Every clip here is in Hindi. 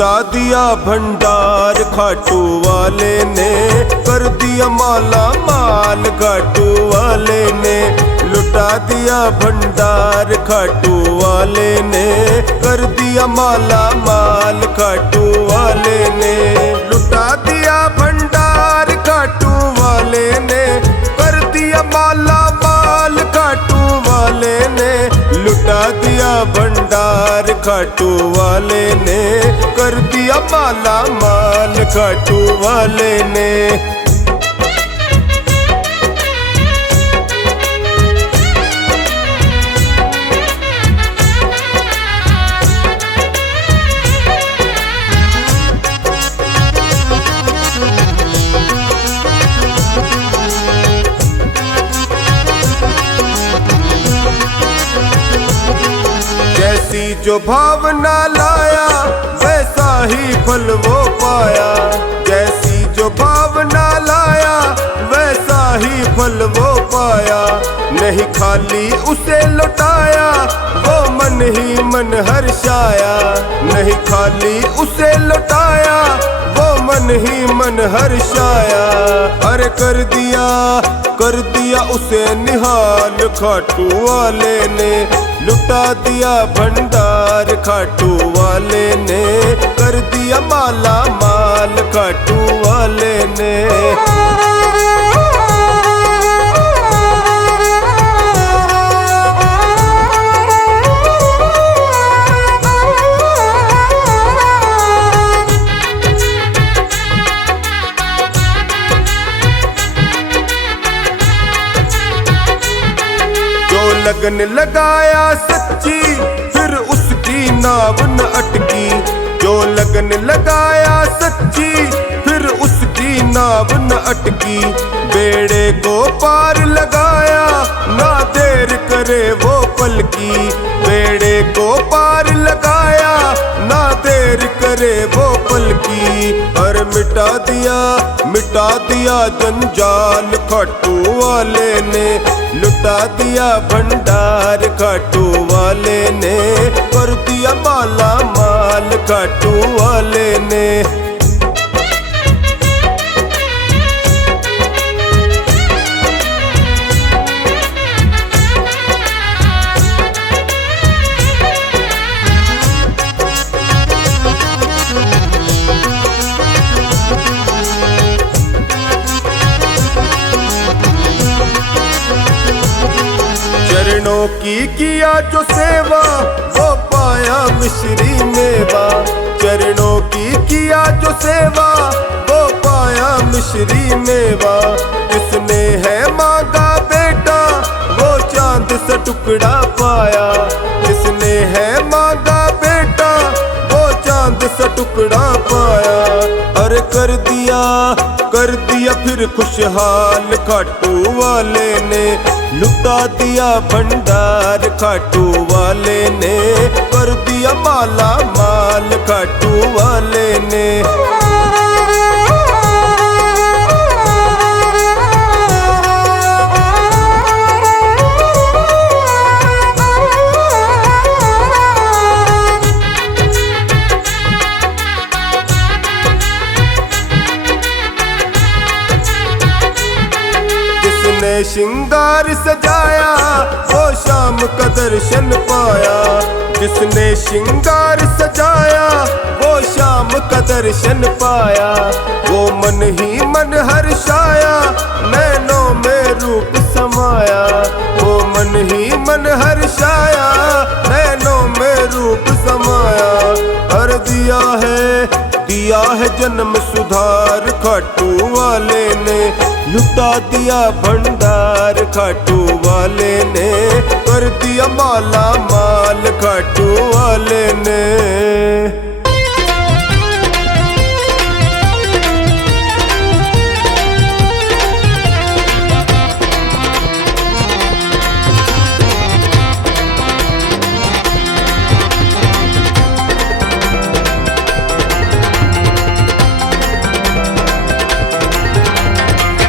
लुटा दिया भंडार खाटू वाले ने, कर दिया माला माल खाटू वाले ने। लुटा दिया भंडार खाटू वाले ने, कर दिया माला माल खाटू वाले ने। लुटा दिया भंडार खाटू वाले ने, कर दिया माला माल खाटू वाले ने। लुटा दिया भंडार खाटू वाले ने, कर दिया माला माल खाटू वाले ने। जैसी जो भावना लाया वैसा ही फल वो पाया। जैसी जो भावना लाया वैसा ही फल वो पाया। नहीं खाली उसे लौटाया वो मन ही मन हर्षाया। नहीं खाली उसे लौटाया वो मन ही मन हर्षाया। अरे कर दिया उसे निहाल खाटू वाले ने। लुटा दिया भंडार खाटू वाले ने, कर दिया माला माल खाटू वाले ने। लगन लगाया सच्ची फिर उसकी नाव न अटकी। जो लगन लगाया सच्ची फिर उसकी नाव न अटकी। बेड़े को पार लगाया ना देर करे वो पलकी। बेड़े को पार लगाया ना देर करे वो पलकी। और मिटा दिया जंजाल खाटू वाले ने। लुटा दिया भंडार खाटू वाले ने, कर दिया माला माल खाटू वाले ने। चरणों की किया जो सेवा वो पाया मिश्री मेवा। चरणों की किया जो सेवा वो पाया मिश्री मेवा। जिसने है मांगा बेटा वो चांद सा टुकड़ा पाया। जिसने है मांगा बेटा वो चांद सा टुकड़ा पाया। अरे कर दिया फिर खुशहाल खाटू वाले ने। लुटा दिया भंडार खाटू वाले ने, कर दिया माला माल खाटू वाले ने। जिसने श्रृंगार सजाया वो शाम का दर्शन पाया। जिसने श्रृंगार सजाया वो शाम का दर्शन पाया। वो मन ही मन हर्षाया नैनों में रूप समाया। वो मन ही मन हर्षाया नैनों में रूप समाया। और दिया है जन्म सुधार खाटू वाले ने। लुटा दिया भंडार खाटू वाले ने, कर दिया माला माल खाटू वाले ने।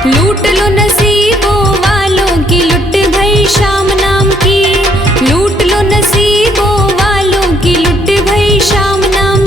लूट लो नसीबों वालों की लुट भई शाम नाम की। लूट लो नसीबों वालों की लुट भई शाम नाम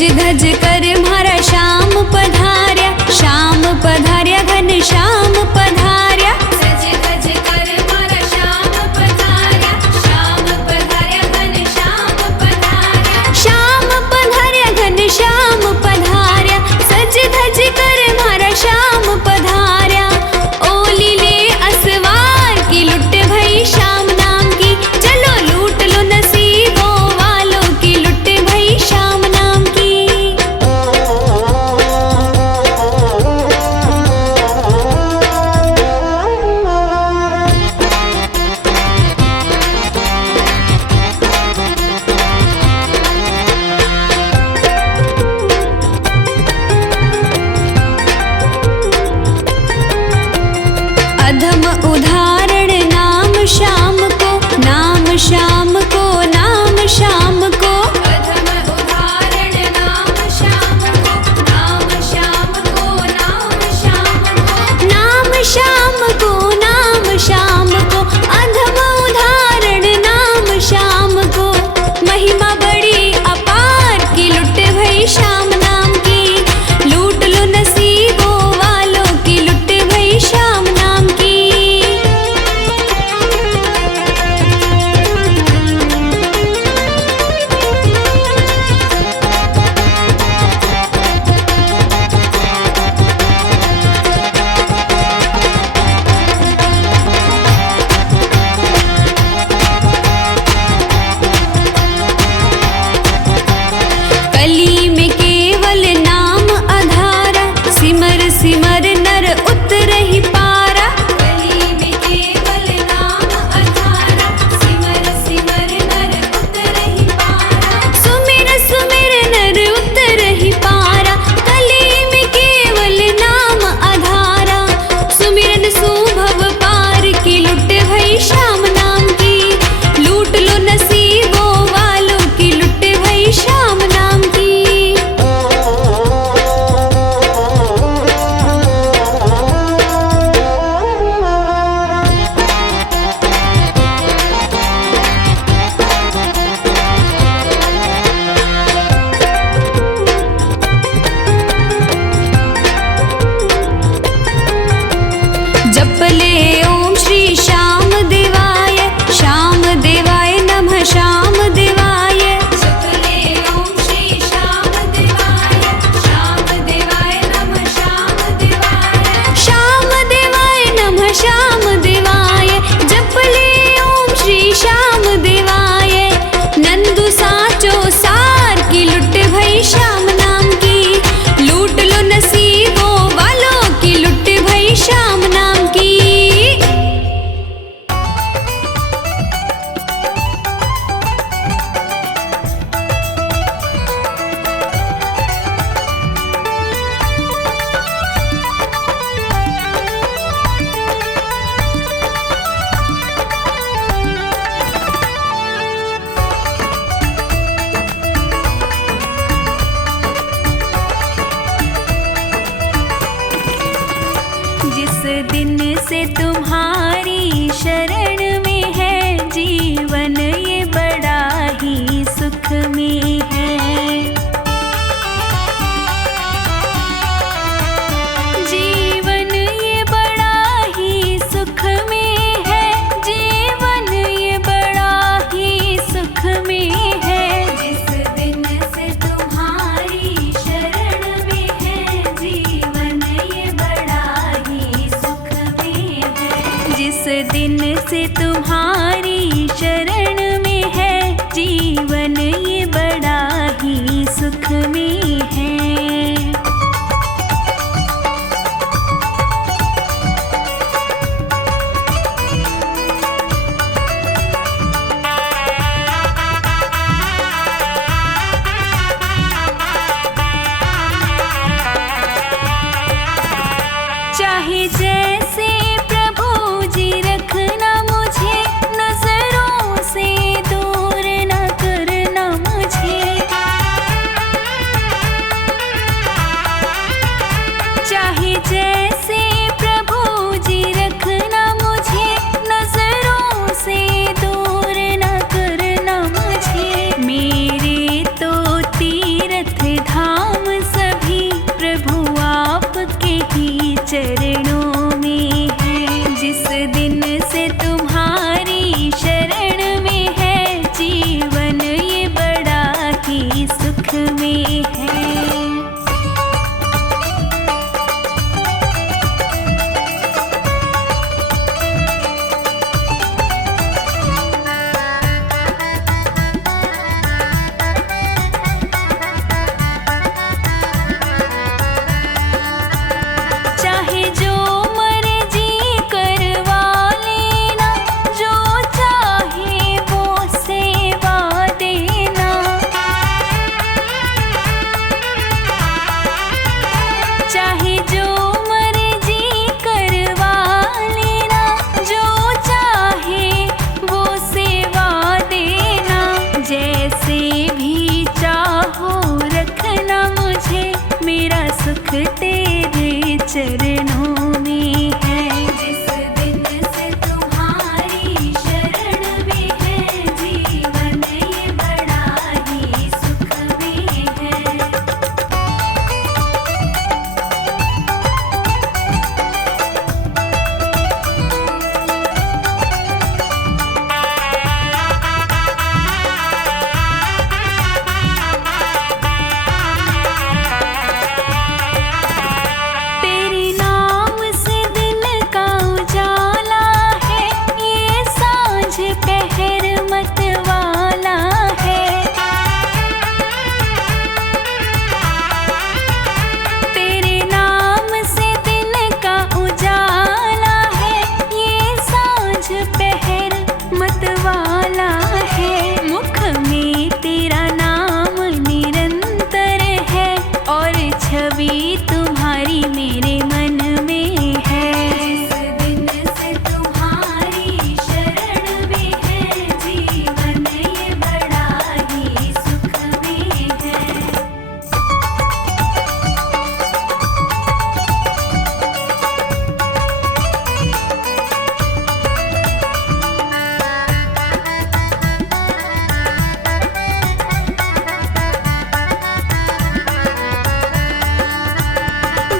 सज धज कर म्हारा श्याम पधार्या, श्याम पधार्या घन श्याम पधार्या। सज धज कर म्हारा श्याम पधार्या, श्याम पधार्या घन श्याम पधार्या। श्याम पधार्या घन श्याम पधार्या, सज धज कर म्हारा श्याम पधार्या। ओली ले असवार की लुट भई श्याम नाम की, चलो लूट लो नसीबों वालों की लुट भई श्याम नाम की। अधम उदाहरण नाम श्याम को, नाम श्याम को, नाम श्याम को। अधम उदाहरण नाम श्याम को, नाम श्याम को, नाम श्याम को। नाम श्याम को, नाम श्याम को, अधम उदाहरण नाम श्याम को। महिमा बड़ी अपार की लुट भई श्याम नाम की, लूट लो नसीबों वालों की लुट भई श्याम नाम की। कली में केवल नाम आधारा, सिमर सिमर नर उतरहि पारा। कली में केवल नाम आधारा, सिमर सिमर नर उतरहि पारा। सुमिर सुमिर नर उतरहि पारा, कली में केवल नाम आधारा। सुमिरन सुभव पार की लुट भई श्याम नाम की, लूट लो नसीबों वालों की लुट भई श्याम नाम की। जपले ओम श्री श्याम देवाय, श्याम देवाय नमः श्याम देवाय। जपले ओम श्री श्याम देवाय, श्याम देवाय नमः श्याम देवाय। श्याम देवाय नमः श्याम देवाय, जपले ओम श्री श्याम देवाय। नंदु साचो सार की लुट भई श्याम नाम की, लूट लो नसीबों वालों की लुट भई श्याम नाम की। जिस दिन से तुम्हारी शरण में है जीवन, ये बड़ा ही सुख में है। जीवन ये बड़ा ही सुख में है, जीवन ये बड़ा ही सुख में है। जिस दिन से तुम्हारी शरण में है जीवन, ये बड़ा ही सुख में है। जिस दिन से तुम्हारी शरण में है जीवन, ये बड़ा ही सुख में है। चाहे जैसे प्रभु जी रखना मुझे, नजरों से दूर न करना वाला है, मुख में तेरा नाम निरंतर है, और छवि तुम्हारी मेरे मन में है। जिस दिन से तुम्हारी शरण में है, जीवन ये बड़ा ही सुख में है।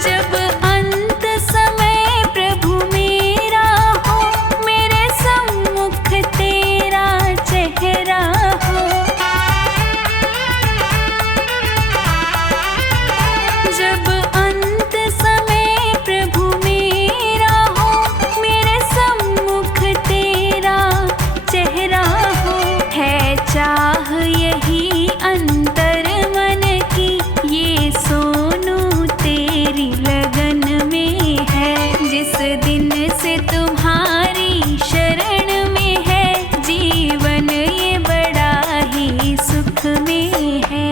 जब अंत समय प्रभु मेरा हो, मेरे सम्मुख तेरा चेहरा हो। जब अंत समय प्रभु मेरा हो, मेरे सम्मुख तेरा चेहरा हो। है चाह यही अंतर मन की, ये सोनू तेरी लगन में है। जिस दिन से तुम्हारी शरण में है, जीवन ये बड़ा ही सुख में है।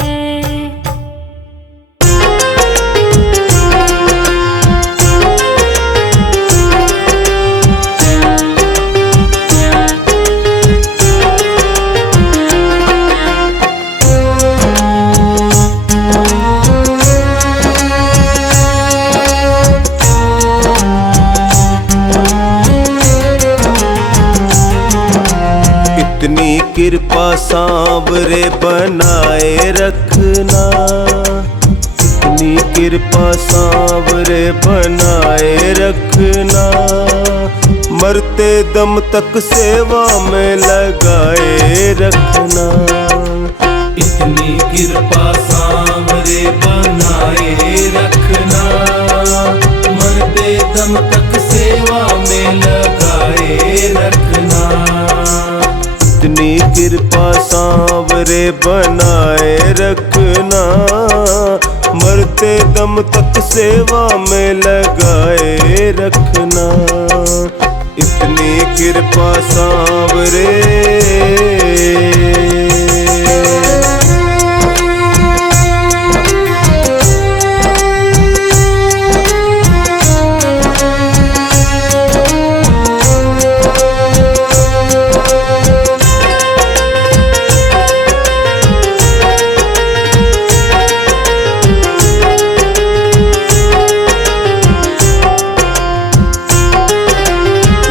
इतनी कृपा सांवरे बनाए रखना, इतनी कृपा सांवरे बनाए रखना, मरते दम तक सेवा में लगाए रखना। इतनी कृपा सांवरे बनाए रखना, मरते दम तक सेवा में लगाए रखना। इतनी कृपा सांवरे बनाए रखना, मरते दम तक सेवा में लगाए रखना। इतनी कृपा सांवरे।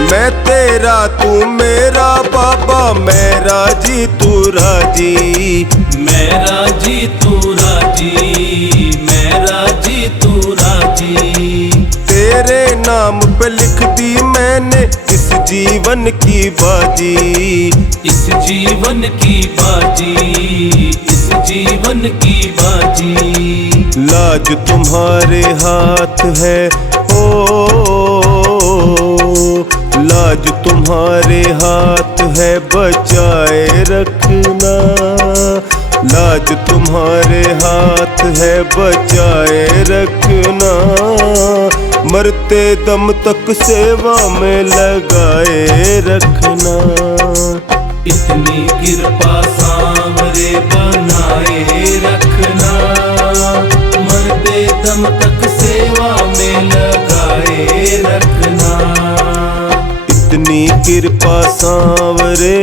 मैं तेरा तू मेरा बाबा, मैं राजी तू राजी। मैं राजी तू राजी, मैं राजी तू राजी। तेरे नाम पे लिख दी मैंने इस जीवन की बाजी। इस जीवन की बाजी, इस जीवन की बाजी। लाज तुम्हारे हाथ है ओ, लाज तुम्हारे हाथ है बचाए रखना। लाज तुम्हारे हाथ है बचाए रखना, मरते दम तक सेवा में लगाए रखना। इतनी कृपा सांवरे बनाए रखना, मरते दम तक सेवा में लगाए रखना। इतनी कृपा सांवरे।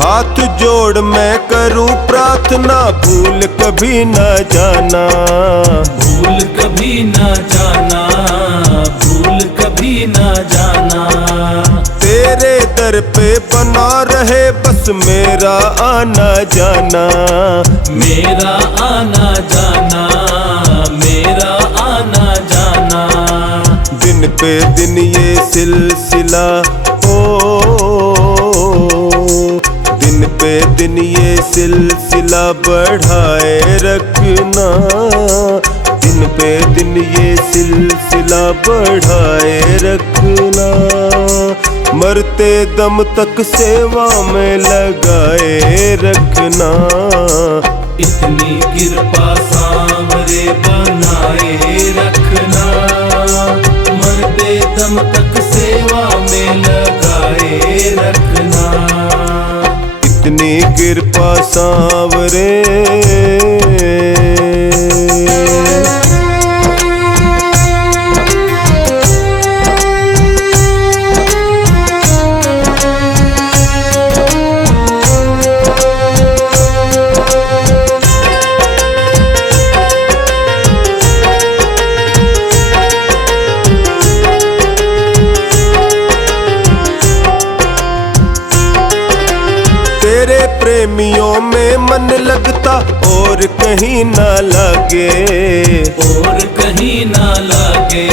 हाथ जोड़ मैं करूं प्रार्थना, भूल कभी न जाना। भूल कभी न जाना, भूल कभी न जाना। तेरे दर पे बना रहे बस मेरा आना जाना। मेरा आना जाना, मेरा आना जाना। दिन पे दिन ये सिलसिला हो, दिन दिन पे दिन ये सिलसिला बढ़ाए रखना, दिन पे दिन ये सिलसिला बढ़ाए रखना, मरते दम तक सेवा में लगाए रखना। इतनी कृपा सांवरे बनाए रखना, मरते दम तक सेवा में लगाए रखना। इतनी कृपा सांवरे तेरे प्रेमियों में मन लगता और कहीं ना लगे, और कहीं ना लागे,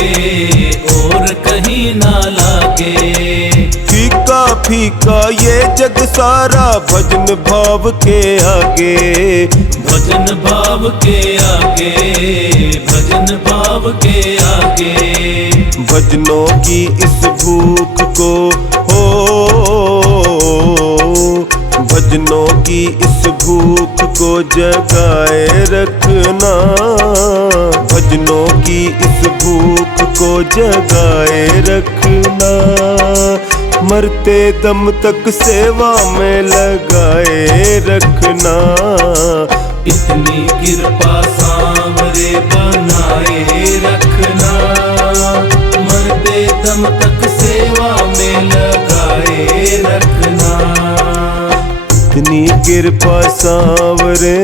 और कहीं ना लागे। फीका फीका ये जग सारा भजन भाव के आगे, भजन भाव के आगे, भजन भाव के आगे। भजनों की इस भूख को भजनों की इस भूख को जगाए रखना, भजनों की इस भूख को जगाए रखना, मरते दम तक सेवा में लगाए रखना। इतनी कृपा सांवरे बनाए रखना, मरते दम तक सेवा में लगाए रखना। इतनी कृपा सांवरे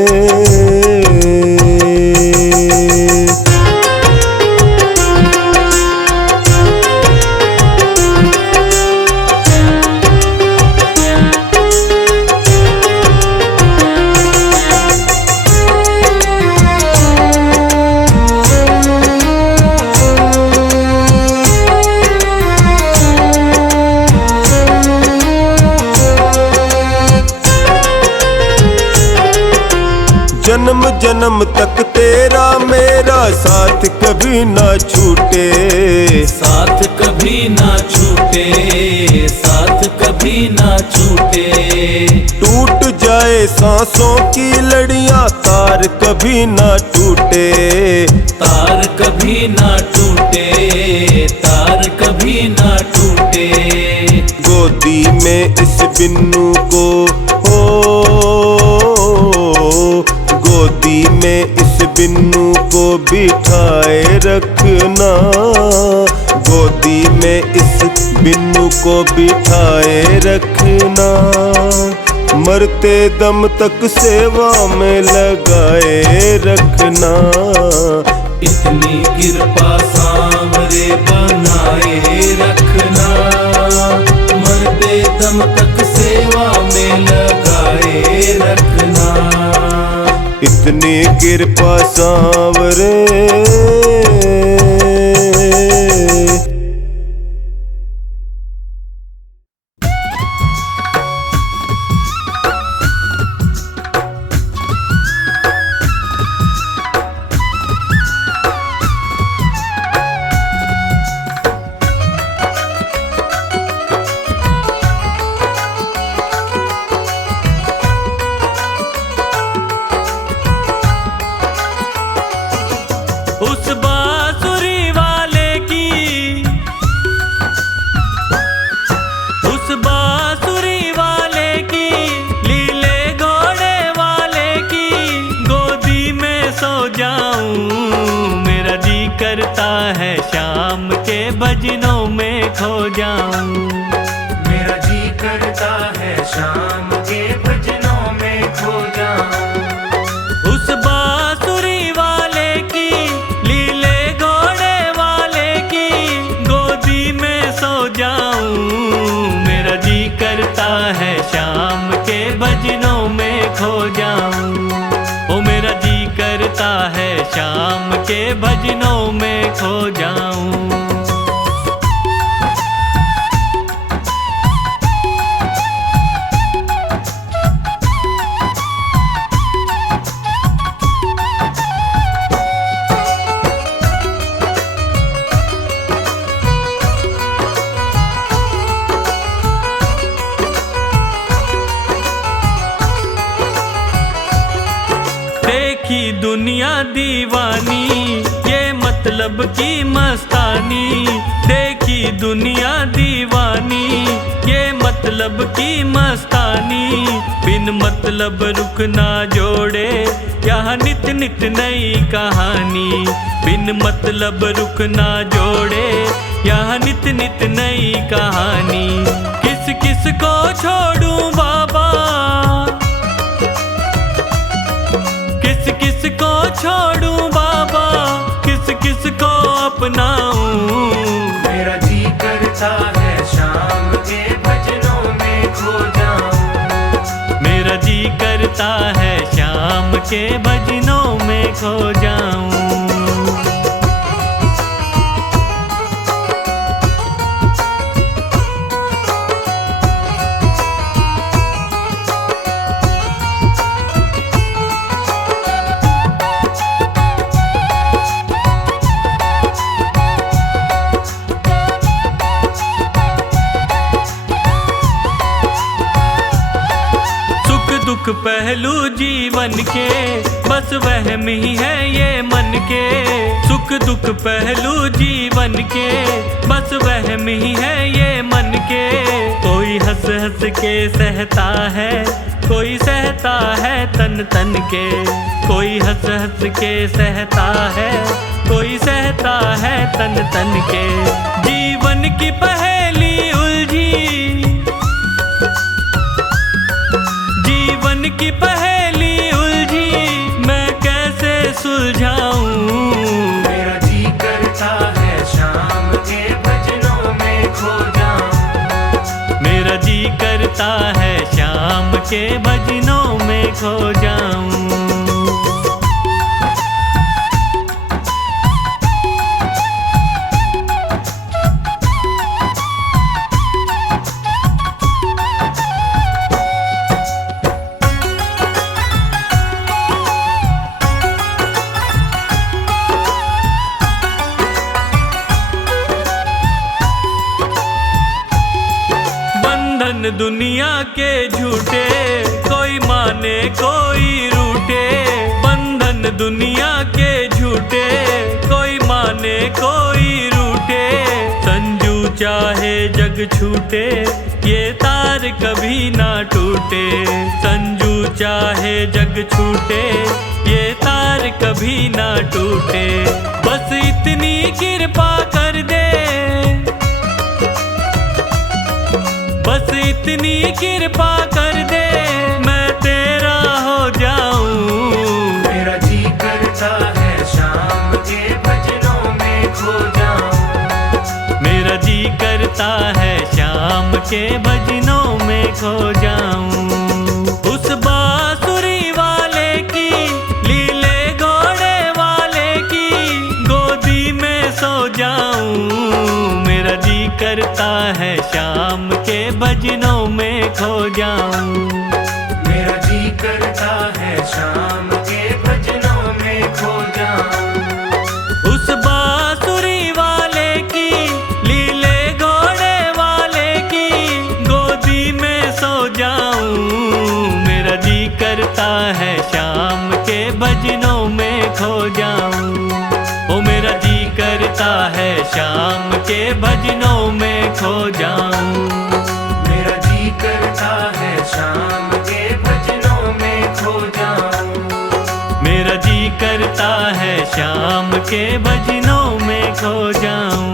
जन्म जन्म तक तेरा मेरा साथ कभी ना छूटे, साथ कभी ना छूटे, साथ कभी ना छूटे। टूट जाए सांसों की लड़ियां तार कभी ना टूटे, तार कभी ना टूटे, तार कभी ना टूटे। गोदी में इस बिन्नू को गोदी में इस बिन्नू को बिठाए रखना, गोदी में इस बिन्नू को बिठाए रखना, मरते दम तक सेवा में लगाए रखना। इतनी कृपा सांवरे बनाए रखना, मरते दम तक सेवा में लगाए रखना। इतनी कृपा सांवरे उस बांसुरी वाले की, उस बांसुरी वाले की, लीले घोड़े वाले की गोदी में सो जाऊं। मेरा जी करता है शाम के भजनों में खो जाऊं, मेरा जी करता है शाम के भजनों में खो जाऊं। उस बांसुरी वाले की, लीले घोड़े वाले की गोदी में सो जाऊं। मेरा जी करता है शाम के भजनों में खो जाऊं। ओ मेरा जी करता है शाम के भजनों में खो जाऊं। दुनिया दीवानी, ये मतलब की मस्तानी। देखी दुनिया दीवानी, ये मतलब की मस्तानी। बिन मतलब रुख ना जोड़े, यहाँ नित नित नई कहानी। बिन मतलब रुख ना जोड़े, यहाँ नित नित नई कहानी। किस किस को छोड़ूं बाबा, किस किस को छोड़ूं बाबा, किस किस को अपनाऊं। मेरा जी करता है शाम के भजनों में खो जाऊं। मेरा जी करता है शाम के भजनों में खो जाऊं। दुख पहलू जीवन के, बस वहम ही है ये मन के। सुख दुख पहलू जीवन के, बस वहम ही है ये मन के। कोई हंस हंस के सहता है, कोई सहता है तन तन के। कोई हंस हंस के सहता है, कोई सहता है तन तन के। जीवन की पहेली उलझी, जीवन की पहेली उलझी, मैं कैसे सुलझाऊं। मेरा जी करता है शाम के भजनों में खो जाऊं। मेरा जी करता है शाम के भजनों में खो जाऊं। दुनिया के झूठे, कोई माने कोई रूठे। बंधन दुनिया के झूठे, कोई माने कोई रूठे। संजू चाहे जग छूटे, ये तार कभी ना टूटे। संजू चाहे जग छूटे, ये तार कभी ना टूटे। बस इतनी कृपा कर दे, बस इतनी कृपा कर दे, मैं तेरा हो जाऊं। मेरा जी करता है शाम के भजनों में खो जाऊं। मेरा जी करता है शाम के भजनों में खो जाऊं। उस बांसुरी वाले की, लीले घोड़े वाले की गोदी में सो जाऊं। मेरा जी करता है शाम के भजनों में खो जाऊं। मेरा जी करता है शाम के भजनों में खो जाऊं। उस बांसुरी वाले की, लीले घोड़े वाले की गोदी में सो जाऊं। मेरा जी करता है शाम के भजनों में खो जाऊं। ओ मेरा जी करता है शाम के भजनों में खो जाऊं। मेरा जी करता है शाम के भजनों में खो जाऊं। मेरा जी करता है शाम के भजनों में खो जाऊं।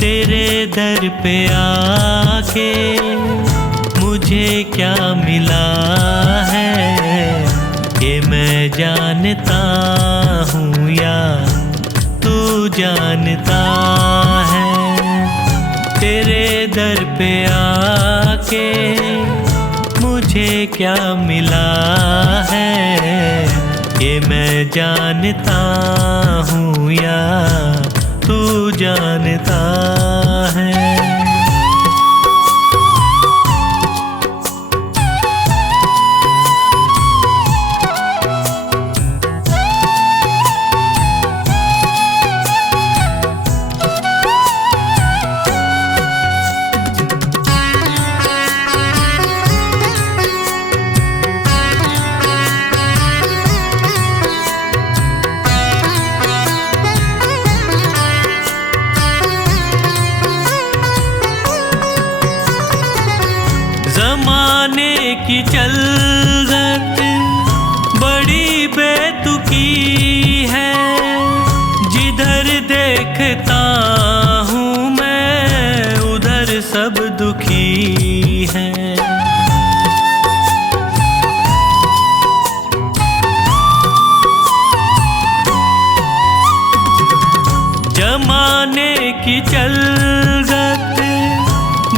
तेरे दर पे आके मुझे क्या मिला है, ये मैं जानता हूँ या तू जानता है। तेरे दर पे आके मुझे क्या मिला है, ये मैं जानता हूँ या तू जानता है। ज़माने की चलत बड़ी बेतुकी है, जिधर देखता हूँ मैं उधर सब दुखी हैं। ज़माने की चलत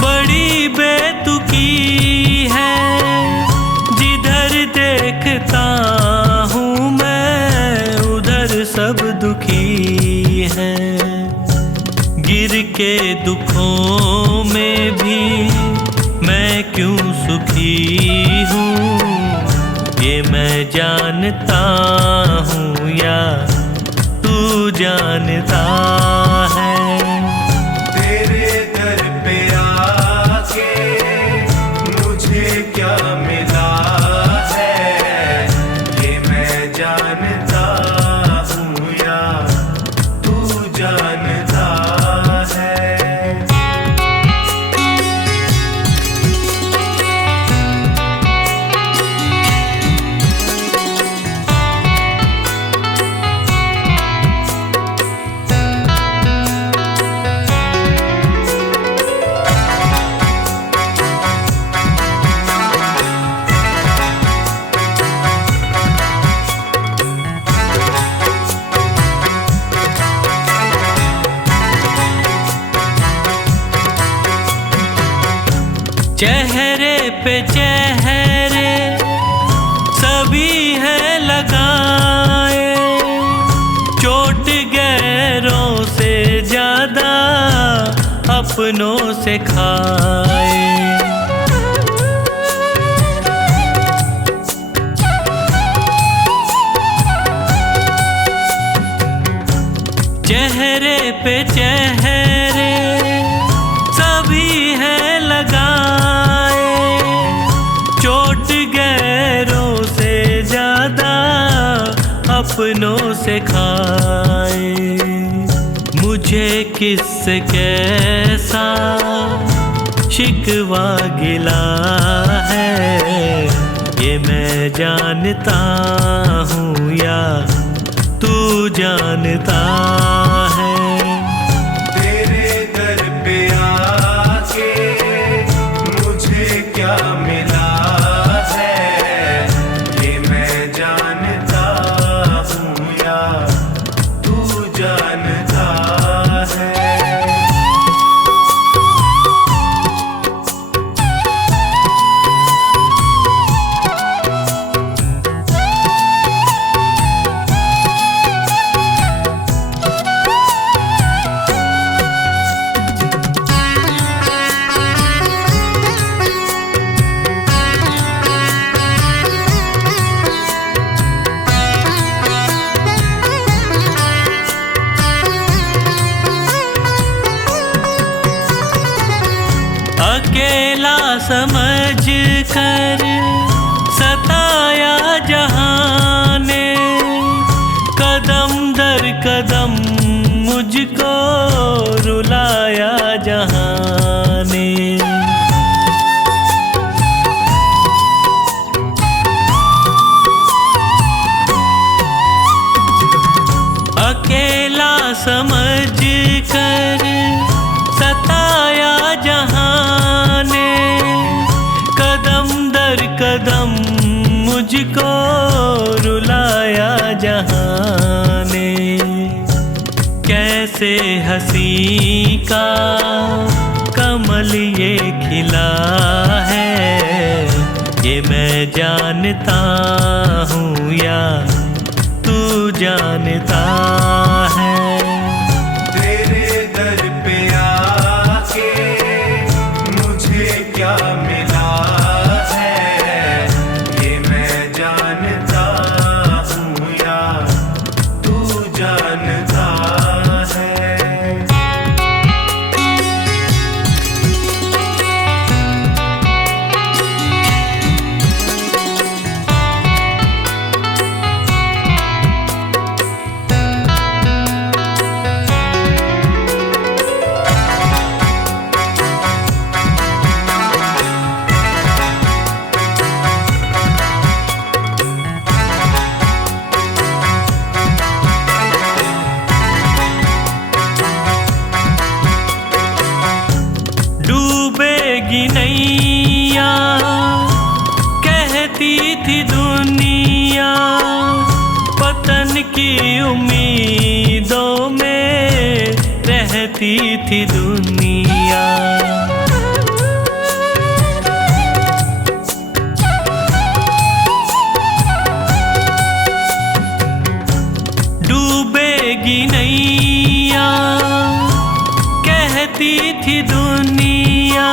बड़ी बेतुकी है, जिधर देखता हूँ मैं उधर सब दुखी हैं। गिर के दुखों में भी मैं क्यों सुखी हूँ, ये मैं जानता हूँ या तू जानता है। तेरे दर पे आके मुझे क्या मिला है, ये मैं जानता हूँ या तू जानता है। चेहरे पे चेहरे सभी है लगाए, चोट गैरों से ज्यादा अपनों से खाए। चेहरे पे चेहरे सभी है लगाए, चोट गैरों से ज्यादा अपनों से खाए। मुझे किससे कैसा शिकवा गिला है, ये मैं जानता हूँ या तू जानता है। तेरे दर पे आके मुझे क्या मिला है, ये मैं जानता हूँ या तू जानता है। अकेला समझ कर सताया जहाँ ने, कदम दर कदम मुझको रुलाया जहाँ ने। अकेला समझ कर सताया जहाँ ने, कदम दर कदम मुझको रुलाया जहाँ ने। कैसे हंसी का कमल ये खिला है, ये जानता हूँ या तू जानता है। तेरे दर पे आके मुझे क्या मिला है, ये मैं जानता हूँ या तू जानता है। डूबेगी नैया कहती थी दुनिया, पतन की उम्मीदों में रहती थी दुनिया। डूबेगी नैया कहती थी दुनिया,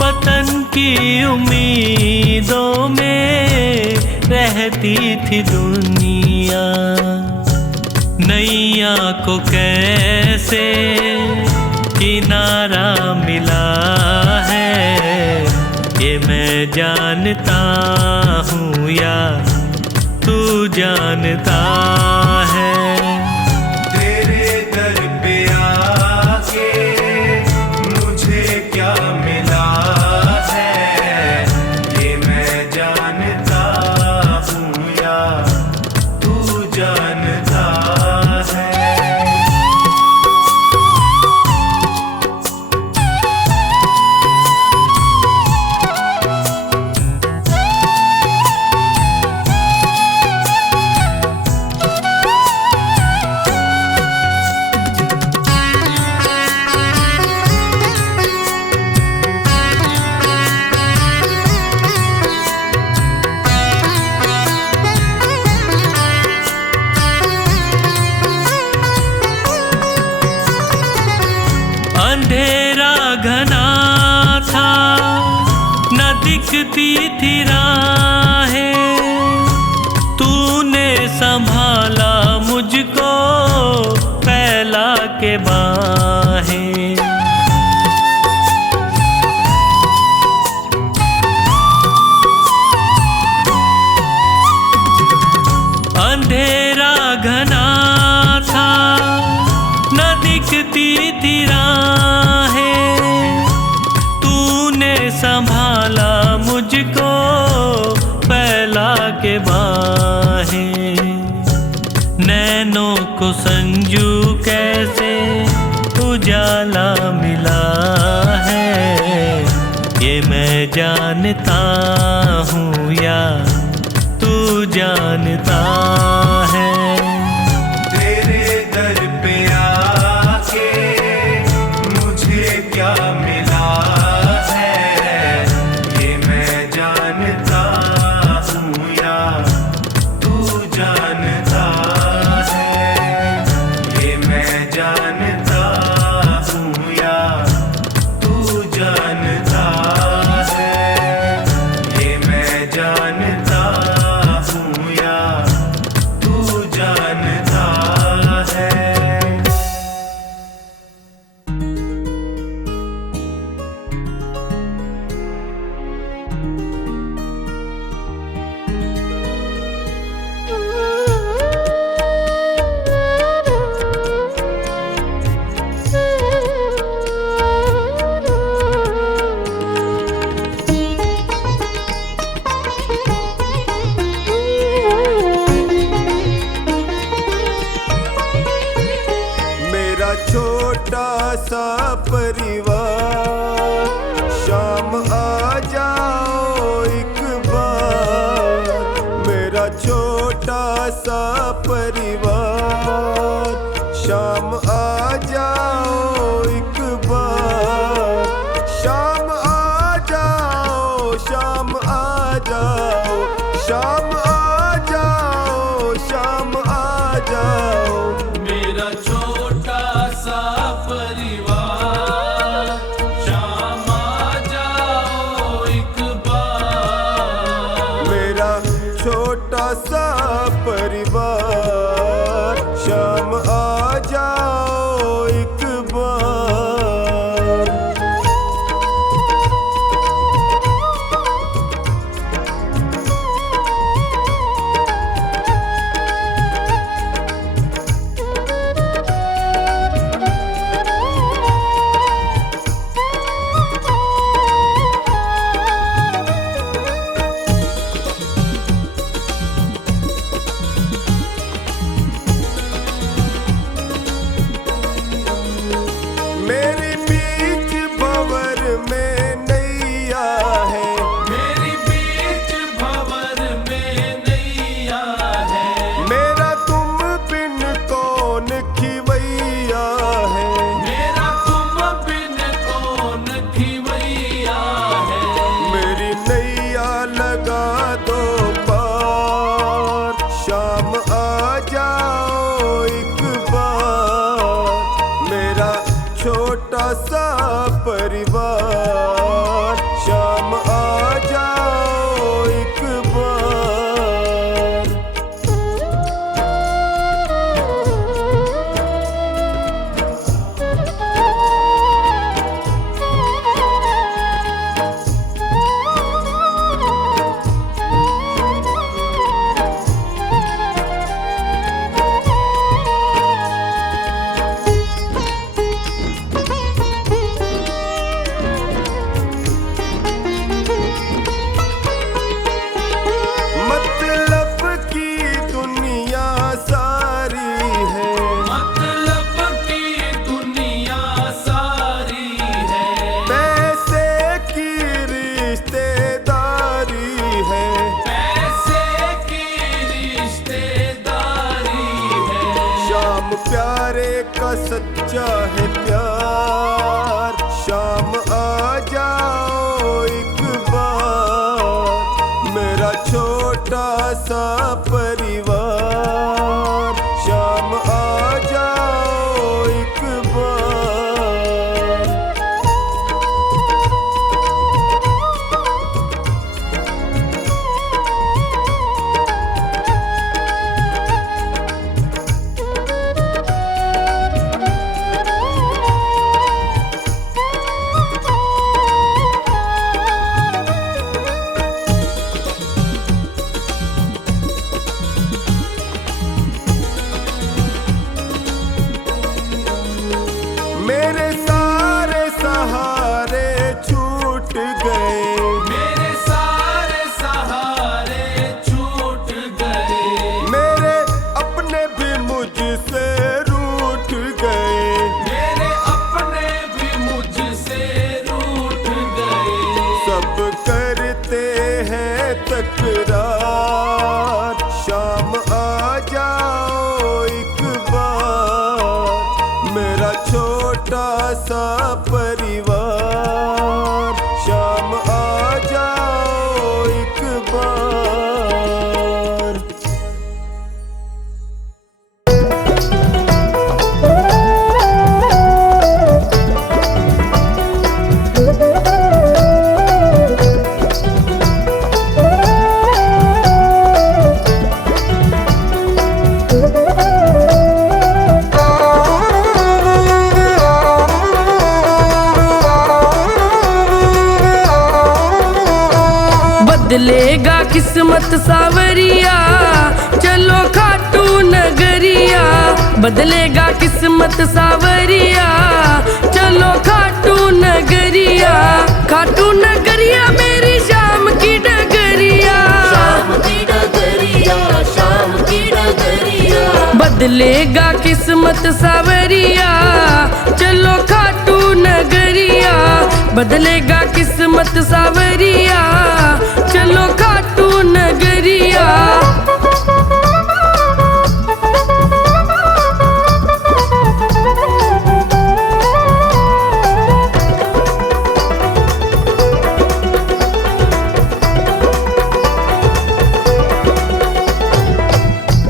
पतन की उम्मीदों में रहती थी दुनिया। नैया को कैसे किनारा मिला है, ये मैं जानता हूँ या तू जानता है। तेरे दर पे आके मुझे क्या मिला है, ये मैं जानता हूँ या तू जानता है। अंधेरा घना था न दिखती थी राहें, तूने संभाला मुझको फैला के बाहें। अंधेरा घना था न दिखती थी राहें, तूने संभाला मुझको फैला के बाहें। नैनों को संजू कैसे उजाला मिला है, ये मैं जानता हूँ या तू जानता है। तेरे दर पे आके मुझे क्या मिला है, ये मैं जानता हूँ या तू जानता है। ये मैं जानता हूँ या तू जानता है। ये मैं जानता हूँ या तू जानता है। तकरार, शाम आ जाओ एक बार, मेरा छोटा सा परिवार, शाम आ जाओ एक बार। बदलेगा किस्मत सावरिया, चलो खाटू नगरिया। बदलेगा किस्मत सावरिया, चलो खाटू नगरिया। खाटू नगरिया मेरी शाम की डगरिया, शाम की डगरिया, शाम की डगरिया। बदलेगा किस्मत सावरिया, चलो खाटू नगरिया। बदलेगा किस्मत सावरिया, चलो खाटू नगरिया।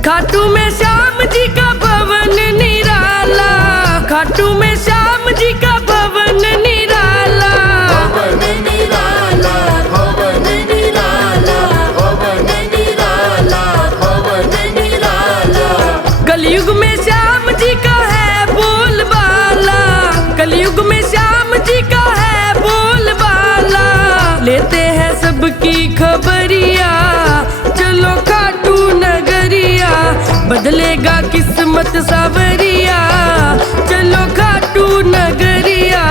खाटू में श्याम जी का भवन निराला, खाटू में श्याम जी का भवन निराला। भवन निराला, भवन निराला, भवन निराला, भवन निराला। कलयुग में श्याम जी का है बोलबाला, कलयुग में श्याम जी का है बोलबाला। लेते हैं सबकी खबरिया, चलो खाटू नगरिया। बदलेगा किस्मत सावरिया, चलो खाटू नगरिया।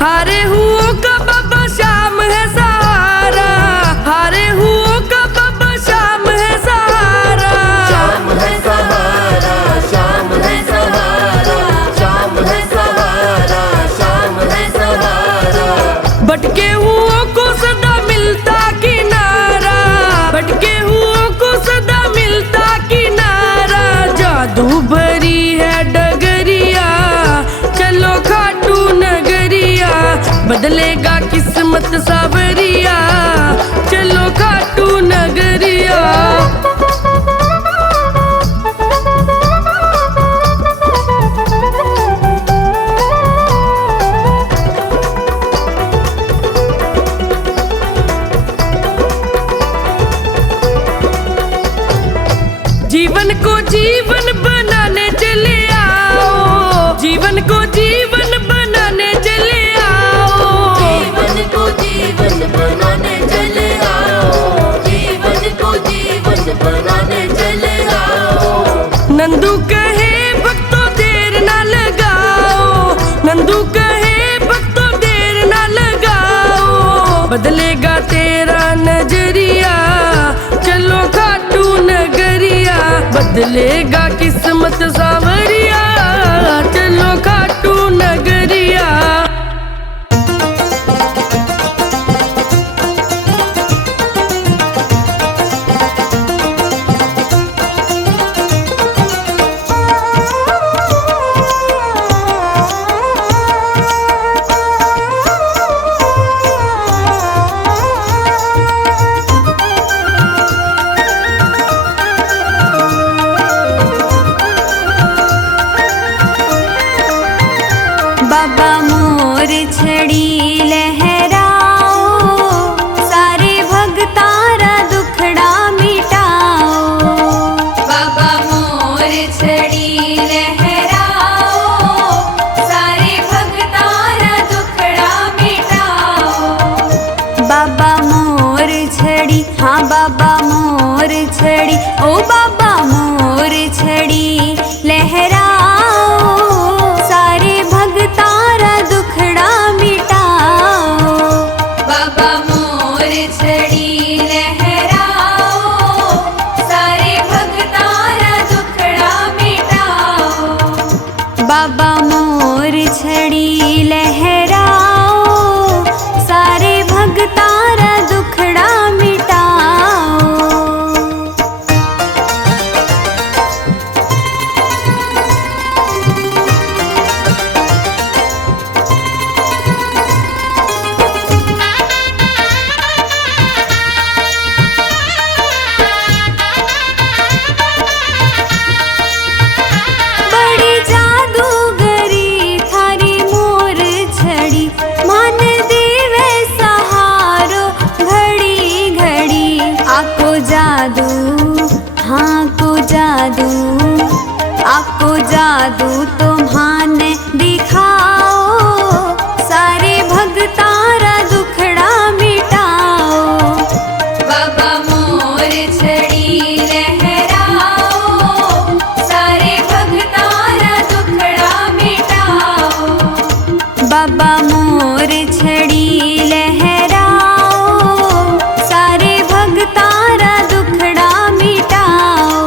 हारे हुओं का बाबा श्याम है सहारा, हारे हुओं का बाबा श्याम है सहारा। शाम है सहारा, शाम है सहारा, शाम है सहारा, शाम है सहारा। भटके हुओं को सदा मिलता किनारा, भटके हुओं को सदा मिलता किनारा। जादू भरी है डगरिया, चलो खाटू नगरिया। बदलेगा किस्मत सावरिया, चलो खाटू नगरिया। जीवन को जीवन बनाने चले आओ, जीवन को जीवन बनाने चले आओ। जीवन को जीवन बनाने चले आओ, जीवन को जीवन बनाने चले आओ। नंदू कहे भक्तों देर ना लगाओ, नंदू कहे भक्तों देर ना लगाओ। बदलेगा तेरा नजरिया, चलो खाटू नगरिया। बदलेगा किस्मत सावरिया, चलो खाटू नगरिया। बाबा मोर छड़ी लहराओ, सारे भगतारा दुखड़ा मिटाओ। बाबा मोर छड़ी लहराओ, सारे भगतारा दुखड़ा मिटाओ। बाबा मोर छड़ी, हाँ बाबा मोर छड़ी ओ बाबा मोर छड़ी लहराओ, सारे भगतारा दुखड़ा मिटाओ। बाबा मोर छड़ी लहराओ, सारे भगतारा दुखड़ा मिटाओ। बाबा मोर छड़ी लहराओ, सारे भगतारा दुखड़ा मिटाओ। बड़ी जादूगरी थारी मोर छड़ी, मान देवे सहारो घड़ी घड़ी। आको जादू, हाँ को जादू, आको जादू तुम्हाने दिखाओ, सारे भगतारा दुखड़ा मिटाओ। बाबा मोर छड़ी लहराओ, सारे भगतारा दुखड़ा मिटाओ। बाबा मोर छड़ी लहराओ, सारे भगतारा दुखड़ा मिटाओ।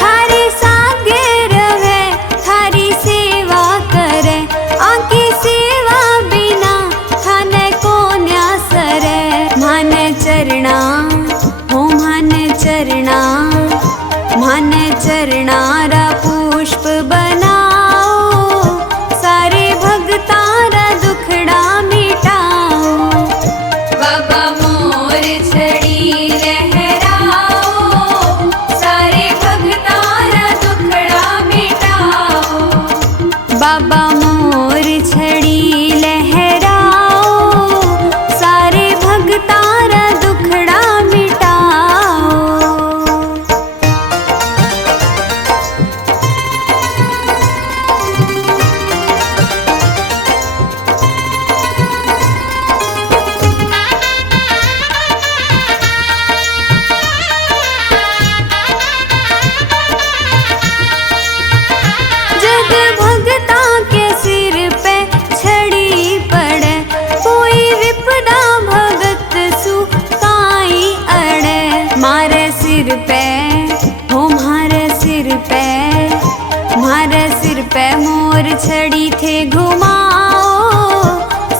थारे सागे रहे, थारी सेवा करे, आकी सेवा बिना थाने को न्यासरे। मान चरणा, हो मान चरणा, मान चरणारा पुष्प बनाओ, सारे भगतारा दुखड़ा मिटाओ। बाबा मोर छड़ी लहराओ, सारे भगतारा दुखड़ा मिटाओ। बाबा मोर छड़ी लहराओ, सारे भगतारा दुखड़ा मिटाओ। जग भगता के सिर पे छड़ी पड़े, कोई विपदा भगत सु काई अड़े। मारे सिर पे, हो मारे सिर पे, मारे सिर पे मोर छड़ी थे घुमाओ,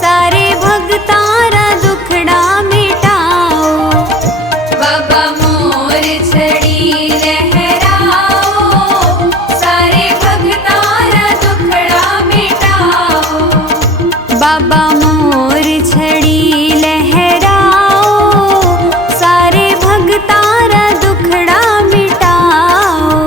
सारे भगतारा दुखड़ा मिटाओ। बाबा मोर छड़ी लहराओ, सारे भगतारा दुखड़ा मिटाओ। बाबा मोर छड़ी लहराओ, सारे भगतारा दुखड़ा मिटाओ।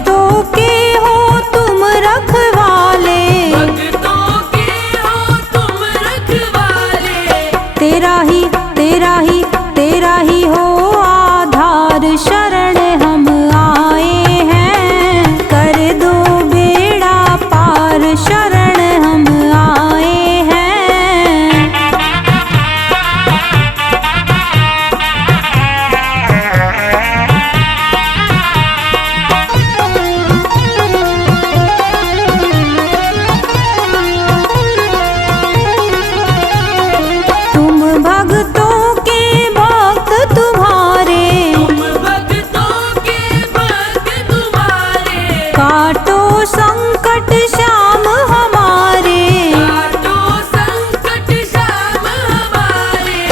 भक्तों के हो तुम रखवाले, भक्तों के हो तुम रखवाले। तेरा ही तेरा ही तेरा ही हो आधार, शरण हम आए हैं। कर दो बेड़ा पार, शरण हम आए हैं। तुम भक्तों के भक्त तुम्हारे, तुम भक्तों के भक्त तुम्हारे। काटो संकट श्याम हमारे। काटो संकट श्याम हमारे।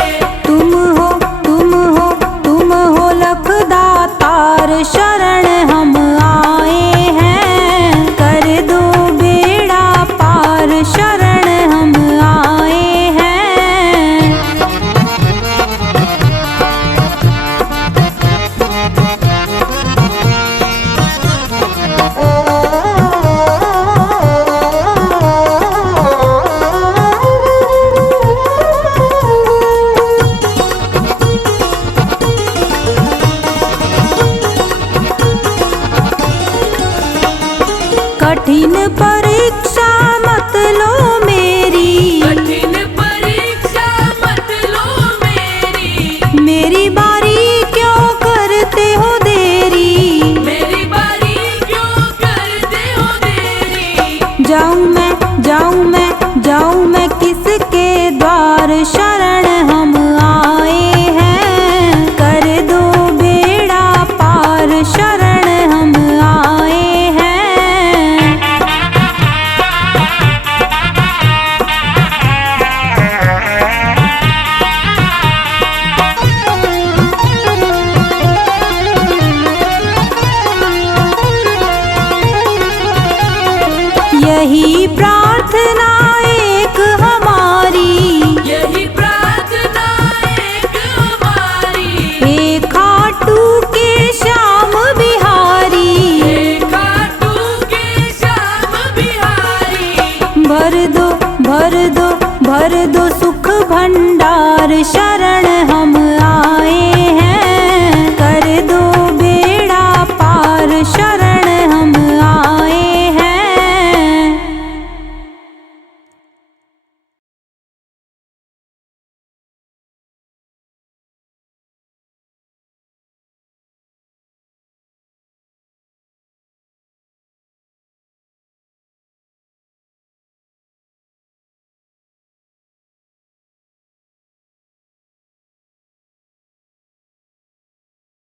तुम हो तुम हो तुम हो लखदातार, शरण हम आए हैं। कर दो बेड़ा पार, शरण हम आए हैं। कठिन परीक्षा मत लो मेरी, कठिन परीक्षा मत लो मेरी। मेरी बारी क्यों करते हो देरी। मेरी बारी क्यों करते हो देरी। जाऊं मैं जाऊं मैं जाऊं मैं किसके द्वार, शरण हम आए हैं। कर दो बेड़ा पार, शरण हम आए हैं। यही प्रार्थना